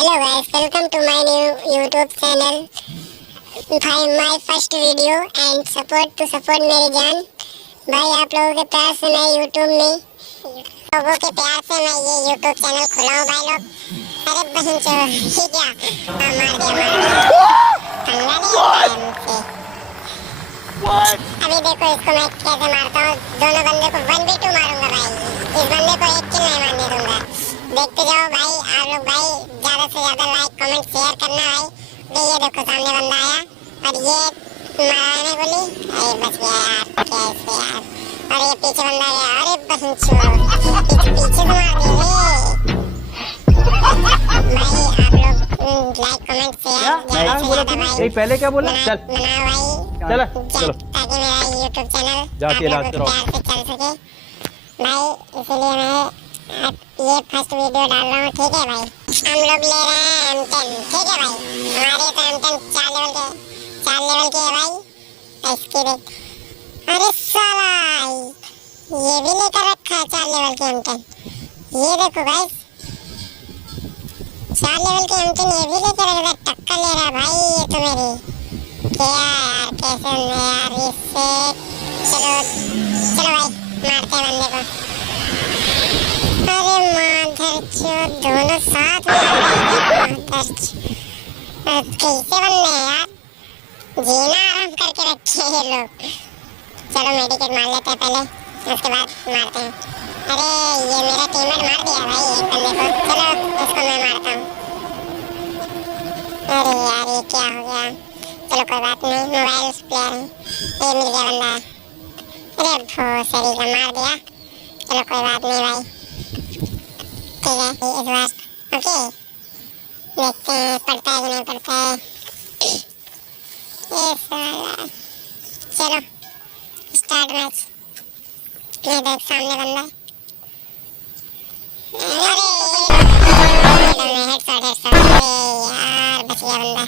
Hello guys, welcome to my new YouTube channel. My first video and support मेरी जान भाई। आप लोगों के प्यार से मैं YouTube में लोगों के प्यार से मैं ये YouTube चैनल खुला हूँ भाई लोग। अरे बहन चो ये क्या मार दिया अभी देखो इसको मैं कैसे मारता हूँ। दोनों बंदे को 1v2 मारूंगा भाई। इस बंदे को एक किल नहीं मारने दूंगा। देखते जाओ भाई आप लोग भाई, ज्यादा से ज्यादा लाइक कमेंट शेयर करना भाई। ये देखो सामने बंदा आया और ये मारने गोली, अरे बच गया यार कैसे यार। और ये पीछे बंदा गया, अरे बहन पीछे से मार दिए भाई। आप लोग लाइक कमेंट शेयर ज्यादा से ज्यादा भाई। पहले क्या बोला? चल बनाओ भाई चलो ताकि मेरा यूट्यूब चैनल जाके आप इलाज लोगों कराओ। के प्यार से चल सके भाई। इसीलिए मैं ये फर्स्ट वीडियो डाल रहा हूँ, ठीक है भाई। हम लोग ले रहे हैं M10, ठीक है भाई। हमारे तो M10 4 लेवल के है भाई। इसकी देख, अरे साला ये भी लेकर रखा है 4 लेवल के M10। ये देखो गाइस 4 लेवल के M10 ये भी लेकर रख रहा, टक्कर ले रहा है भाई ये तो मेरी। क्या यार कैसे यार इससे। चलो चलो भाई मारते हैं बंदे को। अरे माधर दोनों साथ में कैसे बनने हैं यार। जीना आराम करके रखे हैं ये लोग। चलो मेडिकेट मार लेते हैं पहले, उसके बाद मारते हैं। अरे ये मेरा टीममेट मार दिया भाई एक बंदे को। चलो उसको मैं मारता हूँ। अरे यार ये क्या हो गया। चलो कोई बात नहीं, मोबाइल प्लेयर है। ये मिल गया बंदा। अरे भोसड़ी का मार दिया। चलो कोई बात नहीं भाई, ठीक है इस बार ओके। देखते हैं पड़ता है कि नहीं पड़ता है। चलो स्टार्ट मैच। ये देख सामने बंदा। अरे हेडशॉट यार, बच गया बंदा।